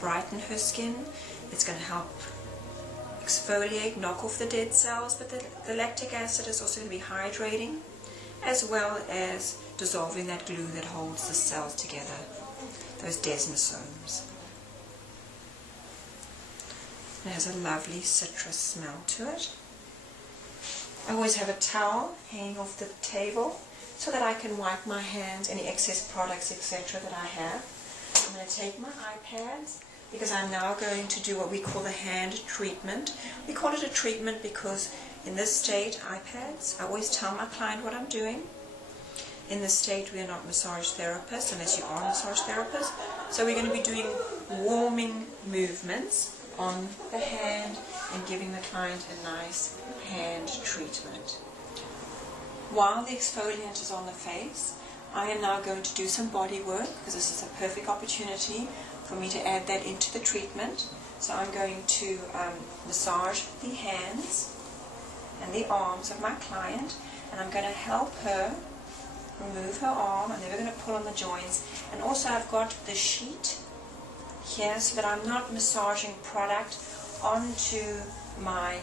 brighten her skin. It's going to help exfoliate, knock off the dead cells, but the lactic acid is also going to be hydrating, as well as dissolving that glue that holds the cells together, those desmosomes. It has a lovely citrus smell to it. I always have a towel hanging off the table so that I can wipe my hands, any excess products, etc. that I have. I'm going to take my iPads, because I'm now going to do what we call the hand treatment. We call it a treatment because in this state, iPads, I always tell my client what I'm doing. In this state, we are not massage therapists, unless you are a massage therapist. So we're going to be doing warming movements on the hand and giving the client a nice hand treatment. While the exfoliant is on the face, I am now going to do some body work, because this is a perfect opportunity for me to add that into the treatment. So I'm going to massage the hands and the arms of my client, and I'm going to help her remove her arm. I'm never going to pull on the joints. And also I've got the sheet here so that I'm not massaging product onto my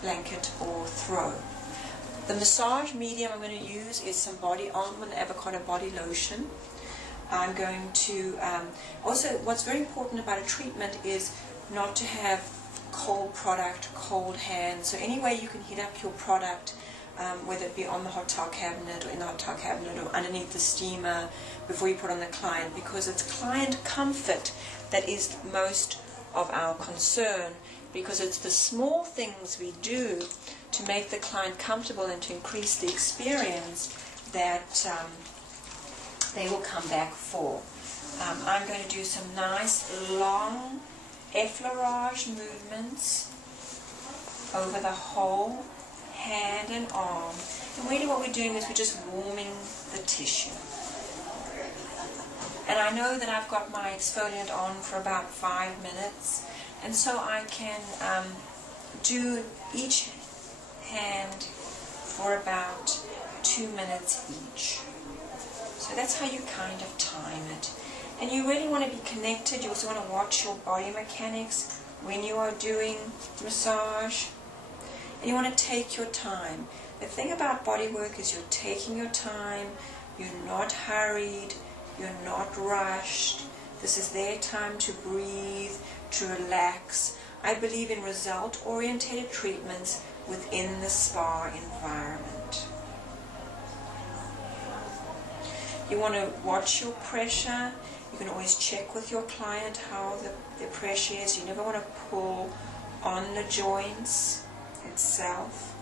blanket or throw. The massage medium I'm going to use is some body almond avocado body lotion. I'm going to also, what's very important about a treatment is not to have cold product, cold hands. So any way you can heat up your product, whether it be on the hot towel cabinet or in the hot towel cabinet or underneath the steamer before you put on the client, because it's client comfort that is most of our concern, because it's the small things we do to make the client comfortable and to increase the experience that they will come back for. I'm going to do some nice long effleurage movements over the whole hand and arm. And really what we're doing is we're just warming the tissue. And I know that I've got my exfoliant on for about 5 minutes, and so I can do each hand for about 2 minutes each. So that's how you kind of time it. And you really want to be connected. You also want to watch your body mechanics when you are doing massage. And you want to take your time. The thing about body work is you're taking your time, you're not hurried, you're not rushed. This is their time to breathe, to relax. I believe in result-oriented treatments within the spa environment. You want to watch your pressure. You can always check with your client how the pressure is. You never want to pull on the joints itself.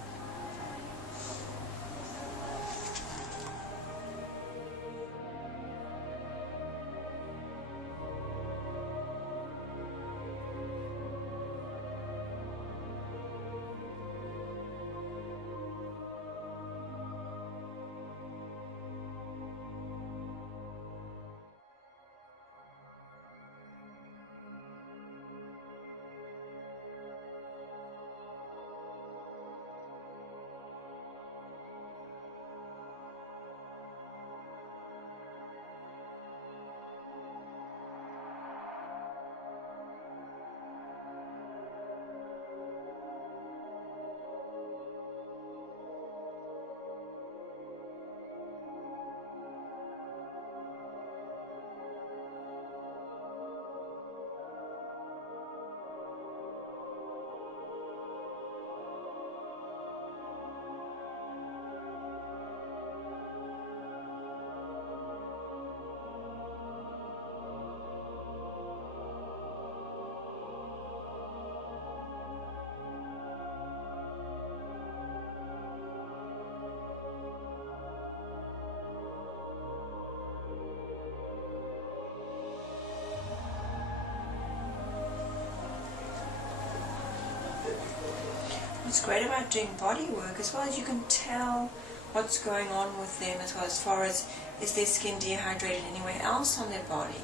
What's great about doing body work as well as you can tell what's going on with them, as far as is their skin dehydrated anywhere else on their body?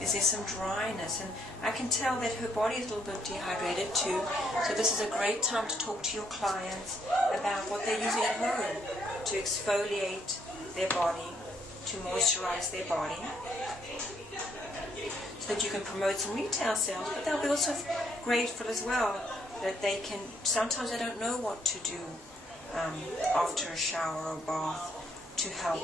Is there some dryness? And I can tell that her body is a little bit dehydrated too. So this is a great time to talk to your clients about what they're using at home to exfoliate their body, to moisturize their body. so that you can promote some retail sales, but they'll be also grateful as well that they can, sometimes they don't know what to do after a shower or bath to help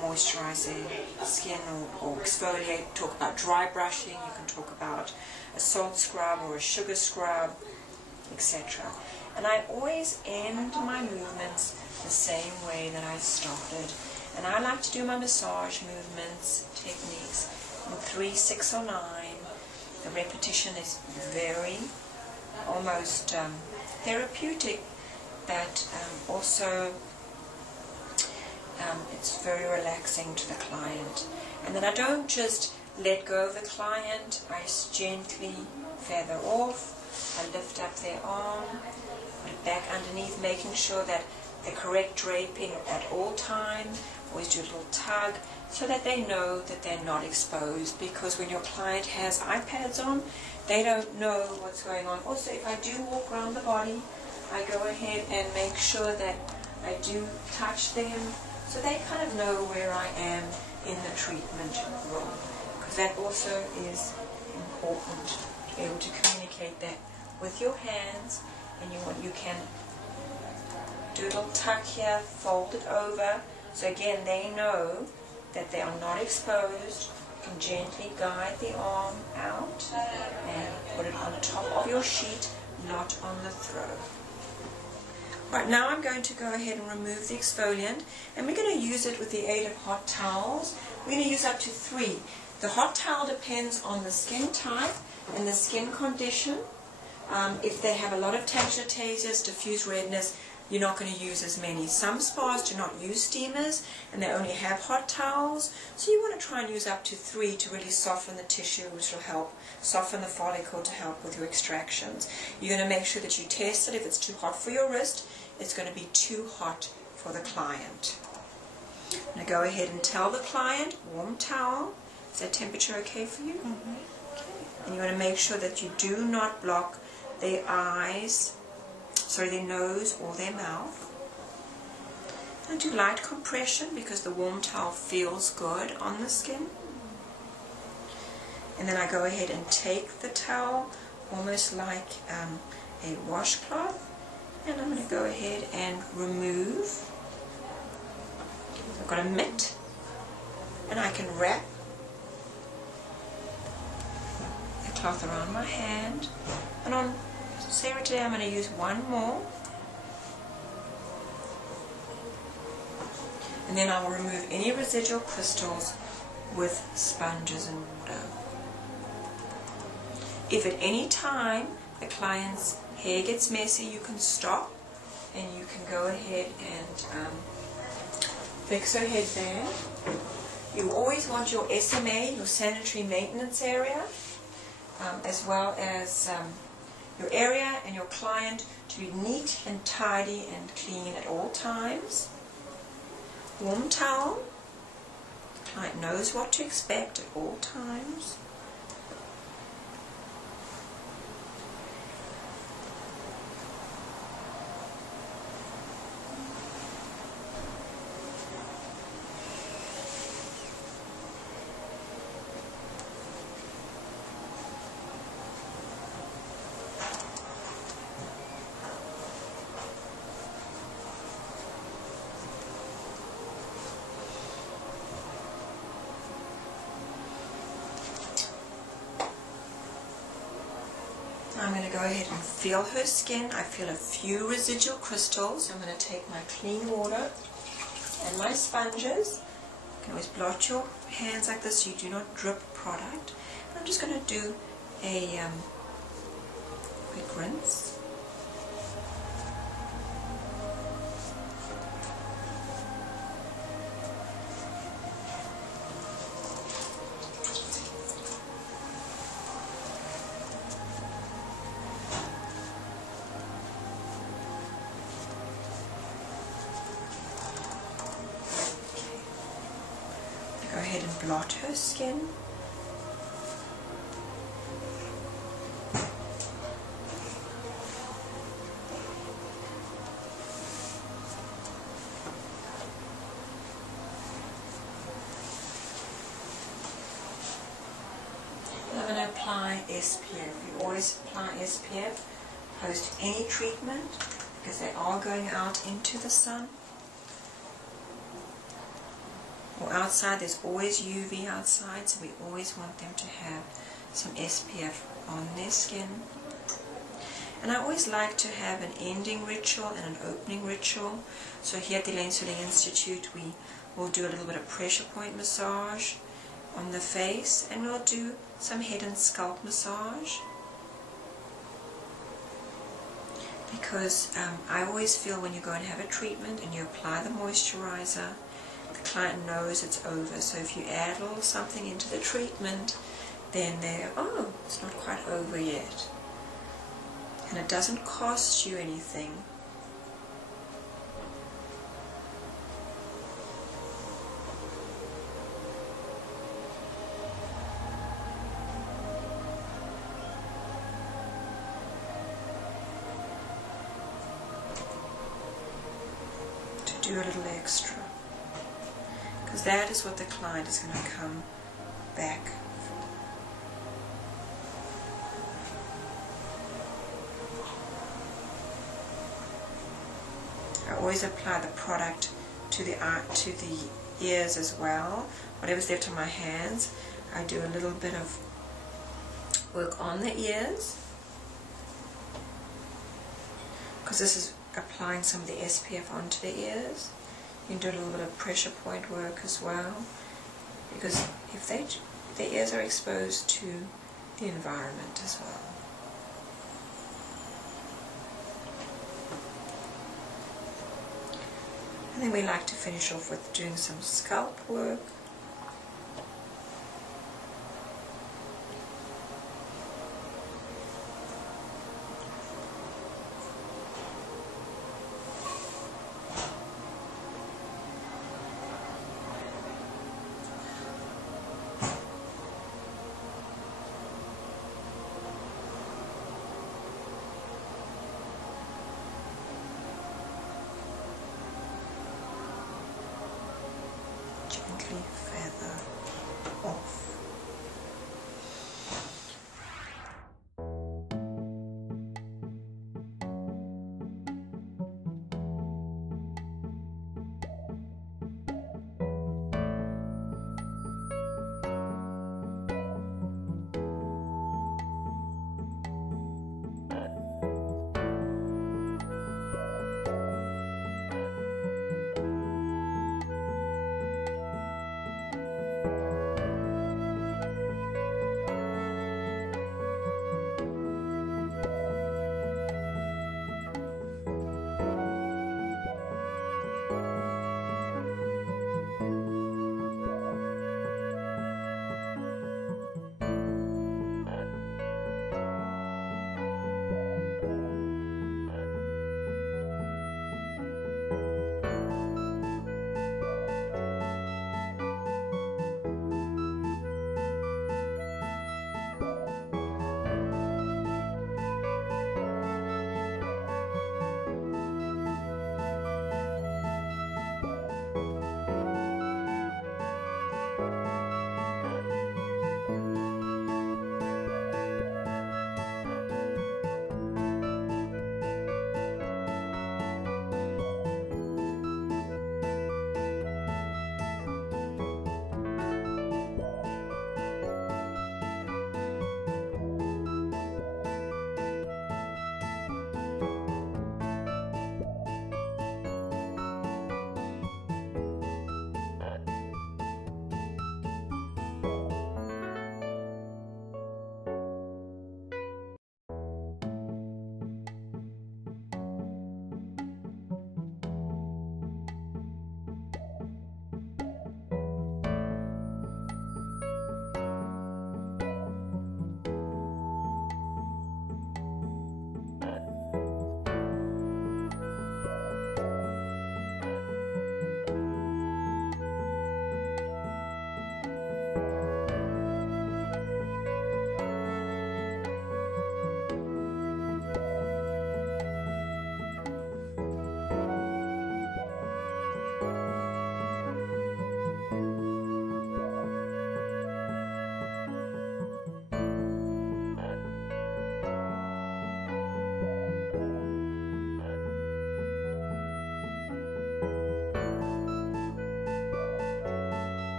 moisturize their skin or exfoliate. Talk about dry brushing, you can talk about a salt scrub or a sugar scrub, etc. And I always end my movements the same way that I started. And I like to do my massage movements, techniques, in 3, 6 or 9. The repetition is very, almost therapeutic, but also it's very relaxing to the client. And then I don't just let go of the client, I gently feather off, I lift up their arm, put it back underneath, making sure that the correct draping at all times. Always do a little tug so that they know that they're not exposed, because when your client has iPads on, they don't know what's going on. Also, if I do walk around the body, I go ahead and make sure that I do touch them so they kind of know where I am in the treatment room, because that also is important, to be able to communicate that with your hands. And you can do a little tuck here, fold it over, so again they know that they are not exposed. You can gently guide the arm out and put it on top of your sheet, not on the throw. Right, now I'm going to go ahead and remove the exfoliant, and we're going to use it with the aid of hot towels. We're going to use up to 3. The hot towel depends on the skin type and the skin condition. If they have a lot of telangiectasias, diffuse redness, you're not going to use as many. Some spas do not use steamers and they only have hot towels, so you want to try and use up to 3 to really soften the tissue, which will help soften the follicle to help with your extractions. You're going to make sure that you test it. If it's too hot for your wrist, it's going to be too hot for the client. Now go ahead and tell the client, warm towel. Is that temperature okay for you? Mm-hmm. Okay. And you want to make sure that you do not block their eyes, their nose or their mouth. And do light compression because the warm towel feels good on the skin. And then I go ahead and take the towel almost like a washcloth, and I'm going to go ahead and remove. I've got a mitt, and I can wrap the cloth around my hand, and on Sarah today I'm going to use one more, and then I will remove any residual crystals with sponges and water. If at any time the client's hair gets messy, you can stop and you can go ahead and fix her headband. You always want your SMA, your sanitary maintenance area, as well as your area and your client to be neat and tidy and clean at all times. Warm towel. The client knows what to expect at all times. I'm going to go ahead and feel her skin. I feel a few residual crystals. I'm going to take my clean water and my sponges. You can always blot your hands like this so you do not drip product. And I'm just going to do a quick rinse. Go ahead and blot her skin. SPF. You always apply SPF post any treatment because they are going out into the sun. Or outside, there's always UV outside, so we always want them to have some SPF on their skin. And I always like to have an ending ritual and an opening ritual. So here at the Lensuling Institute, we will do a little bit of pressure point massage on the face, and we'll do some head and scalp massage. Because I always feel when you go and have a treatment and you apply the moisturizer, the client knows it's over. So if you add a little something into the treatment, then they're, oh, it's not quite over yet. And it doesn't cost you anything. To do a little extra. Because that is what the client is going to come back for. I always apply the product to the ears as well. Whatever's left on my hands, I do a little bit of work on the ears, because this is applying some of the SPF onto the ears. You can do a little bit of pressure point work as well, because if the ears are exposed to the environment as well. And then we like to finish off with doing some scalp work. Gently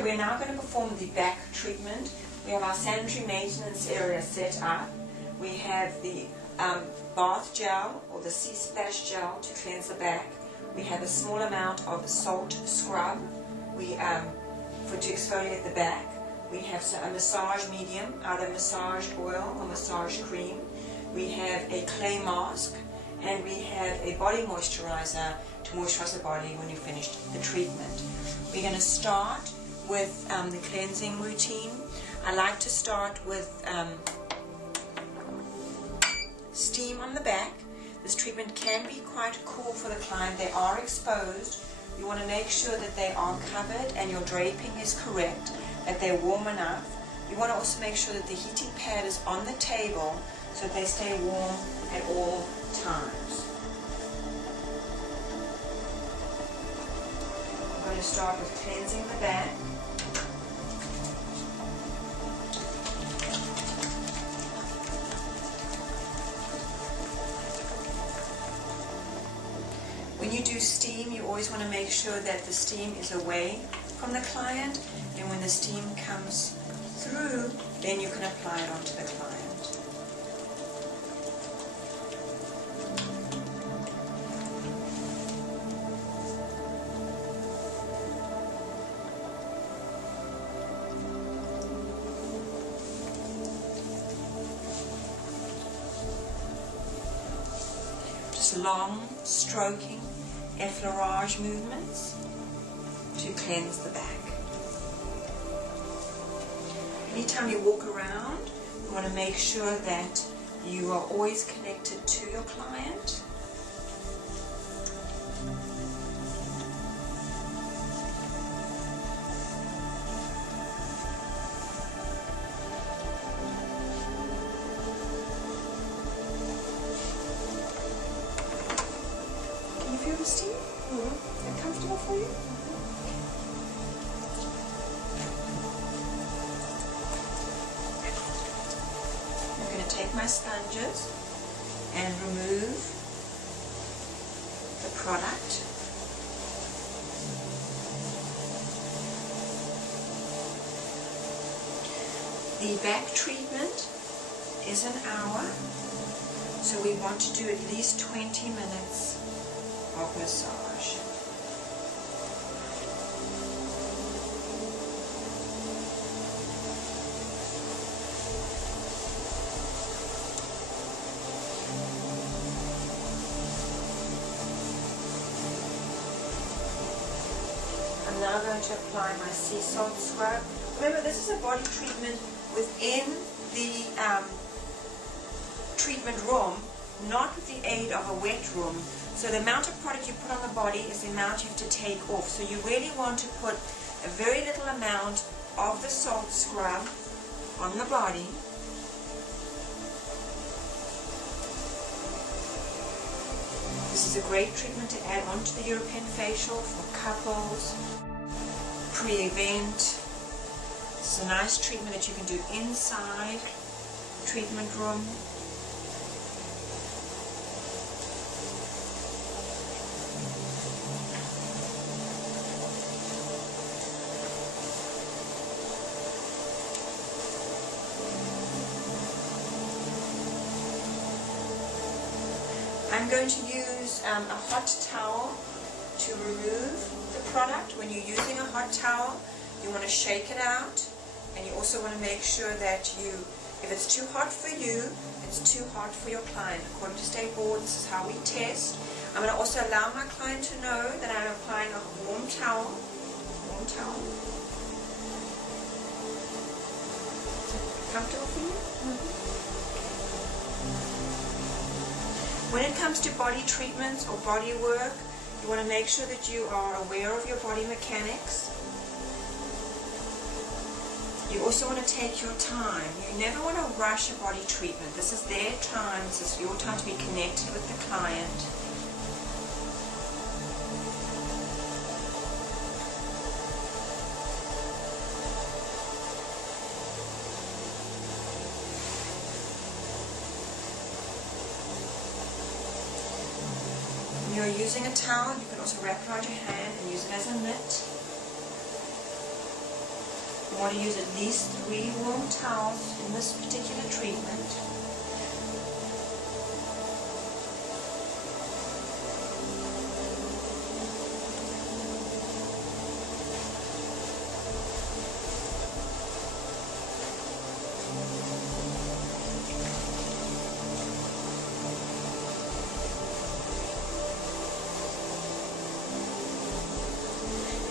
Okay, we're now going to perform the back treatment. We have our sanitary maintenance area set up. We have the bath gel or the sea splash gel to cleanse the back. We have a small amount of salt scrub to exfoliate the back. We have a massage medium, either massage oil or massage cream. We have a clay mask, and we have a body moisturizer to moisturize the body when you've finished the treatment. We're going to start with the cleansing routine. I like to start with steam on the back. This treatment can be quite cool for the client. They are exposed. You want to make sure that they are covered and your draping is correct, that they're warm enough. You want to also make sure that the heating pad is on the table so that they stay warm at all times. I'm going to start with cleansing the back. When you do steam, you always want to make sure that the steam is away from the client, and when the steam comes through, then you can apply it onto the client. Just long stroking effleurage movements to cleanse the back. Anytime you walk around, you want to make sure that you are always connected to your client. Can you feel the steam? Is that comfortable for you? I'm going to take my sponges and remove the product. The back treatment is an hour, so we want to do at least 20 minutes of massage. I'm now going to apply my sea salt scrub. Remember, this is a body treatment within the treatment room, not with the aid of a wet room. So the amount of product you put on the body is the amount you have to take off. So you really want to put a very little amount of the salt scrub on the body. This is a great treatment to add onto the European facial for couples, pre-event. This is a nice treatment that you can do inside the treatment room. I'm going to use a hot towel to remove the product. When you're using a hot towel, you want to shake it out, and you also want to make sure that if it's too hot for you, it's too hot for your client. According to State Board, this is how we test. I'm going to also allow my client to know that I'm applying a warm towel. Warm towel. Is it comfortable for you? When it comes to body treatments or body work, you want to make sure that you are aware of your body mechanics. You also want to take your time. You never want to rush a body treatment. This is their time. This is your time to be connected with the client. When you're using a towel, you can also wrap around your hand and use it as a mitt. want to use at least 3 warm towels in this particular treatment.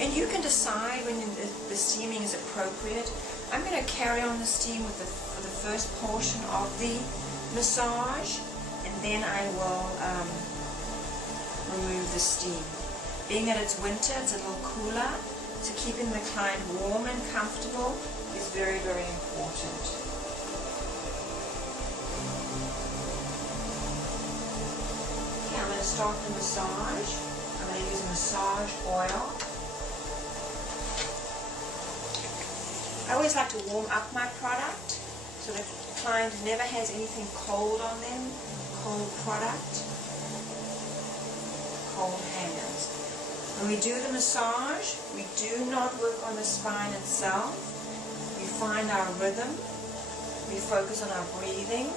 And you can decide when the steaming is appropriate. I'm going to carry on the steam with for the first portion of the massage, and then I will remove the steam. Being that it's winter, it's a little cooler, so keeping the client warm and comfortable is very, very important. Okay, I'm going to start the massage. I'm going to use massage oil. I always like to warm up my product so that the client never has anything cold on them, cold product, cold hands. When we do the massage, we do not work on the spine itself. We find our rhythm, we focus on our breathing,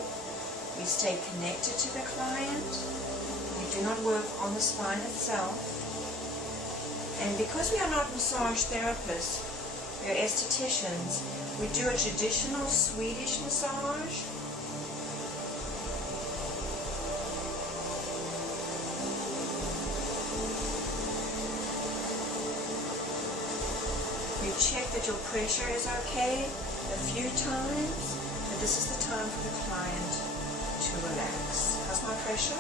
we stay connected to the client, we do not work on the spine itself. And because we are not massage therapists, we are estheticians, we do a traditional Swedish massage. You check that your pressure is okay a few times, but this is the time for the client to relax. How's my pressure?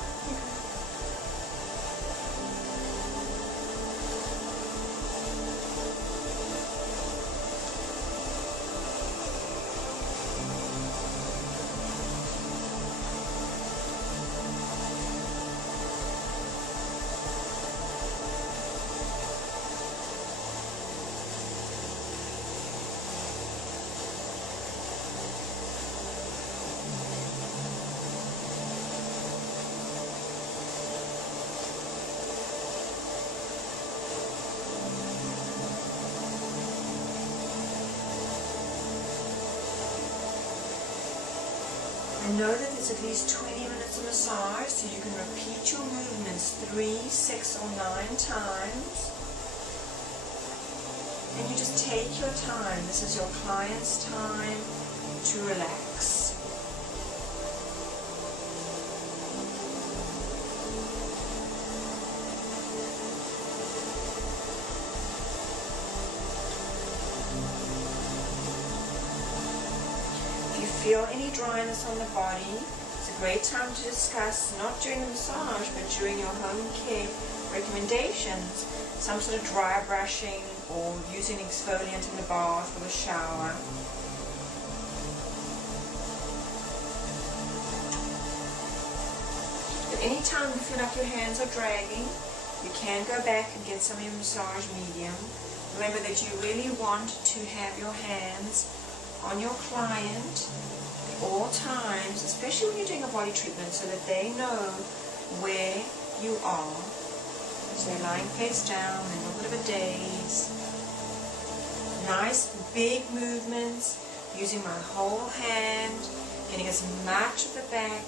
And know that it's at least 20 minutes of massage, so you can repeat your movements 3, 6, or 9 times. And you just take your time. This is your client's time to relax. Feel any dryness on the body, it's a great time to discuss, not during the massage, but during your home care recommendations, some sort of dry brushing or using exfoliant in the bath or the shower. At any time you feel like your hands are dragging, you can go back and get some of your massage medium. Remember that you really want to have your hands on your client at all times, especially when you're doing a body treatment, so that they know where you are. So they're lying face down, in a little bit of a daze. Nice big movements, using my whole hand, getting as much of the back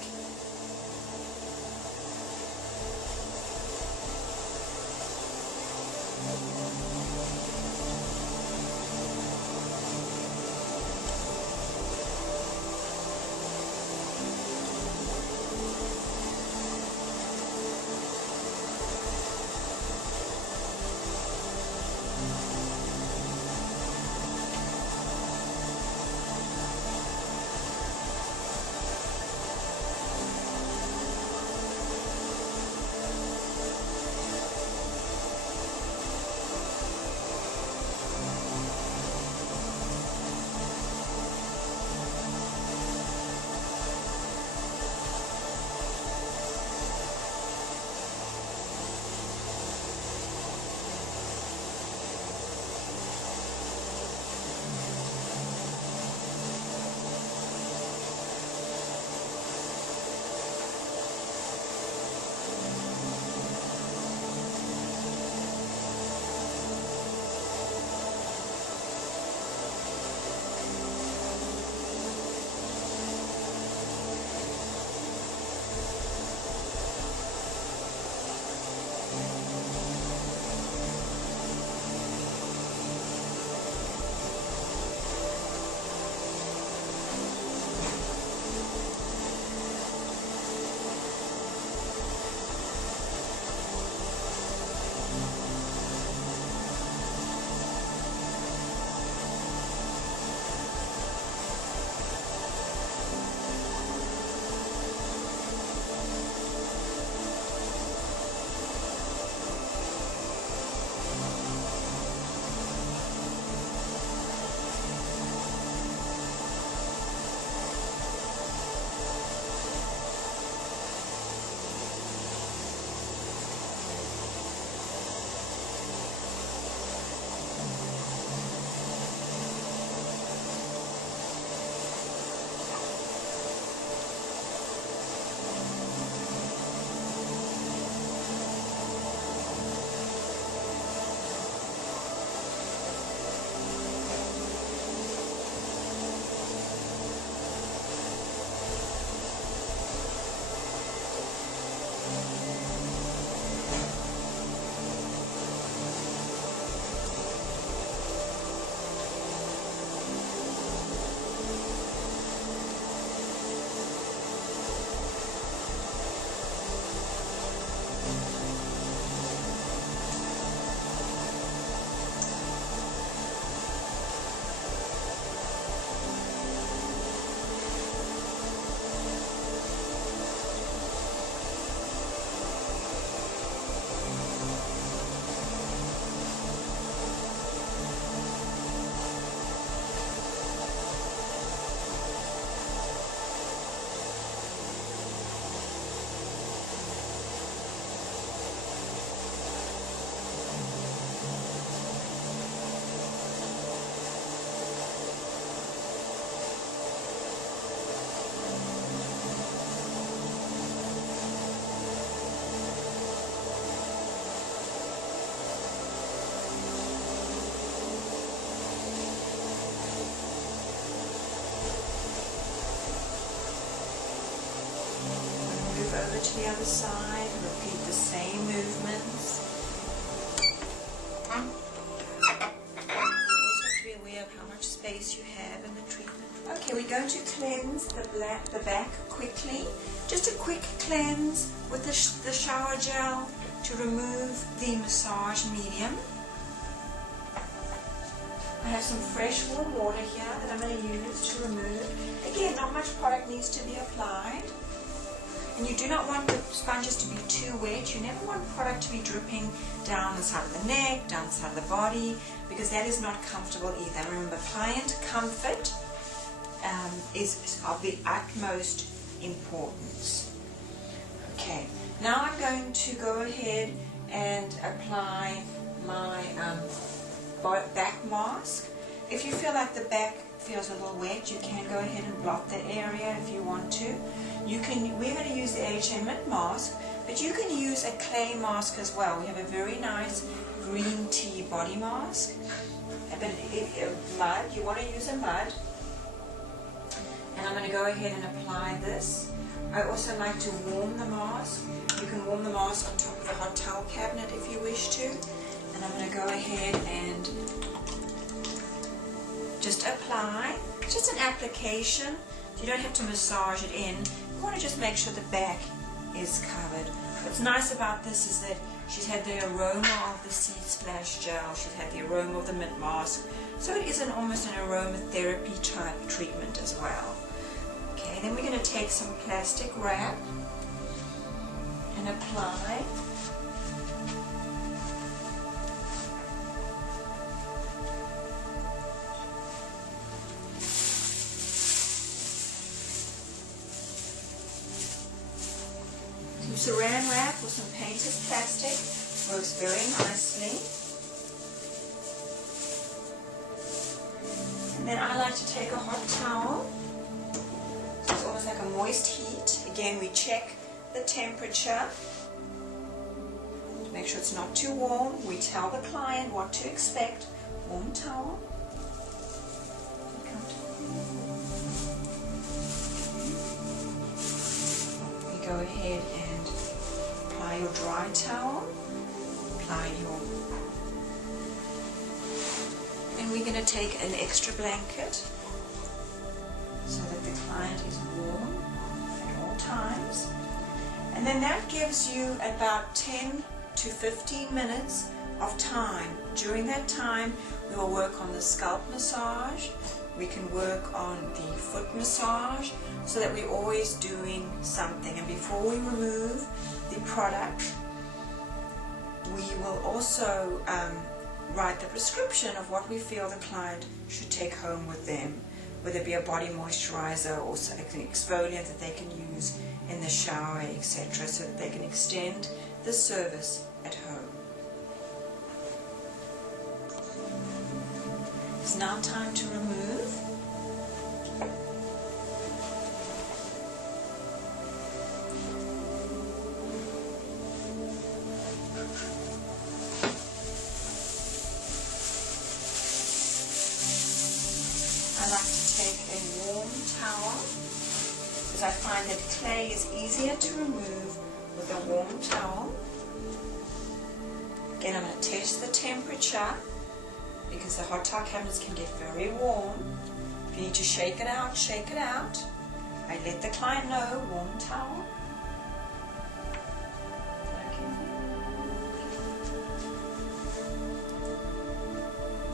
over to the other side and repeat the same movements. Always have to be aware of how much space you have in the treatment. Okay, we're going to cleanse the back quickly. Just a quick cleanse with the shower gel to remove the massage medium. I have some fresh warm water here that I'm going to use to remove. Again, not much product needs to be applied. And you do not want the sponges to be too wet. You never want product to be dripping down the side of the neck, down the side of the body, because that is not comfortable either. Remember, client comfort is of the utmost importance. Okay, now I'm going to go ahead and apply my back mask. If you feel like the back feels a little wet, you can go ahead and blot that area if you want to. We're going to use the HM Mint mask, but you can use a clay mask as well. We have a very nice green tea body mask. But mud, you want to use a mud. And I'm going to go ahead and apply this. I also like to warm the mask. You can warm the mask on top of a hot towel cabinet if you wish to. And I'm going to go ahead and just apply. It's just an application. You don't have to massage it in. You want to just make sure the back is covered. What's nice about this is that she's had the aroma of the Seed Splash gel. She's had the aroma of the mint mask. So it is almost an aromatherapy type treatment as well. Okay, then we're going to take some plastic wrap and apply. Some saran wrap or some painted plastic works very nicely. And then I like to take a hot towel. So it's almost like a moist heat. Again, we check the temperature to make sure it's not too warm. We tell the client what to expect. Warm towel. We go ahead and apply your dry towel. Apply your... And we're going to take an extra blanket so that the client is warm at all times. And then that gives you about 10 to 15 minutes of time. During that time, we will work on the scalp massage. We can work on the foot massage so that we're always doing something. And before we remove the product, we will also write the prescription of what we feel the client should take home with them, whether it be a body moisturizer or an exfoliant that they can use in the shower, etc., so that they can extend the service at home. It's now time to remove. I like to take a warm towel because I find that clay is easier to remove with a warm towel. Again, I'm going to test the temperature because the hot towel cabinets can get very warm. If you need to shake it out, shake it out. I let the client know, warm towel.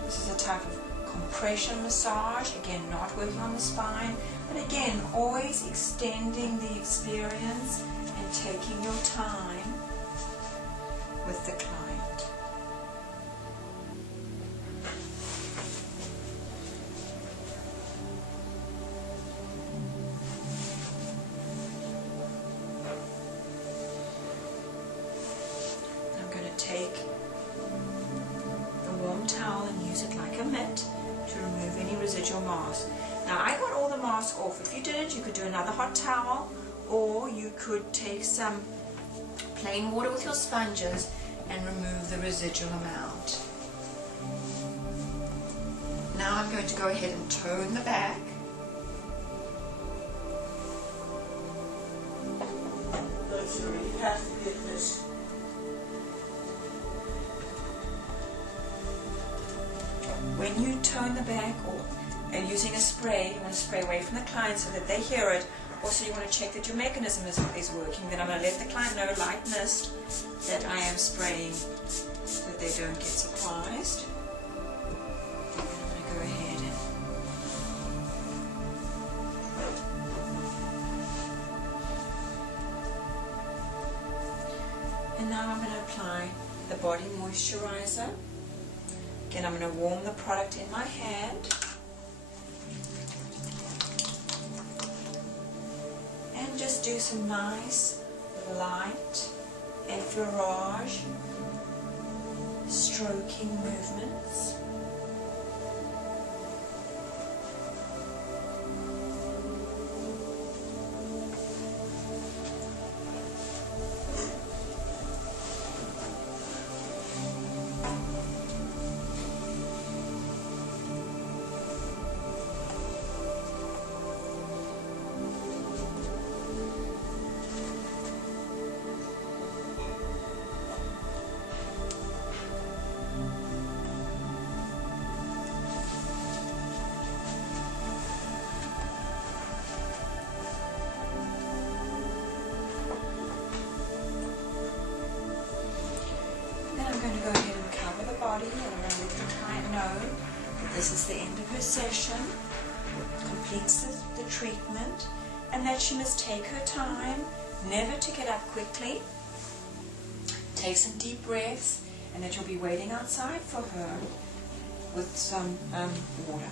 This is a type of compression massage, again not working on the spine, but again always extending the experience and taking your time with the client. I'm going to take the warm towel and use it like a mitt to remove any residual mask. Now I got all the mask off. If you didn't, you could do another hot towel, or you could take some plain water with your sponges and remove the residual amount. Now I'm going to go ahead and tone the back. sorry, you have to get this. When you tone the back or using a spray, you want to spray away from the client so that they hear it. Also, you want to check that your mechanism is working. Then I'm going to let the client know, light mist, that I am spraying so that they don't get surprised. I'm going to go ahead and now I'm going to apply the body moisturizer. Again, I'm going to warm the product in my hand. And just do some nice, light, effleurage, stroking movements. I'm going to go ahead and cover the body, and I'm going to let the client know that this is the end of her session, completes the treatment, and that she must take her time, never to get up quickly, take some deep breaths, and that you'll be waiting outside for her with some water.